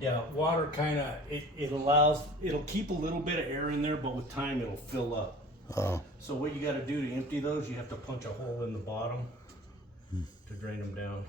Yeah, water kind of, it'll keep a little bit of air in there, but with time it'll fill up. Oh. So what you got to do to empty those, you have to punch a hole in the bottom to drain them down.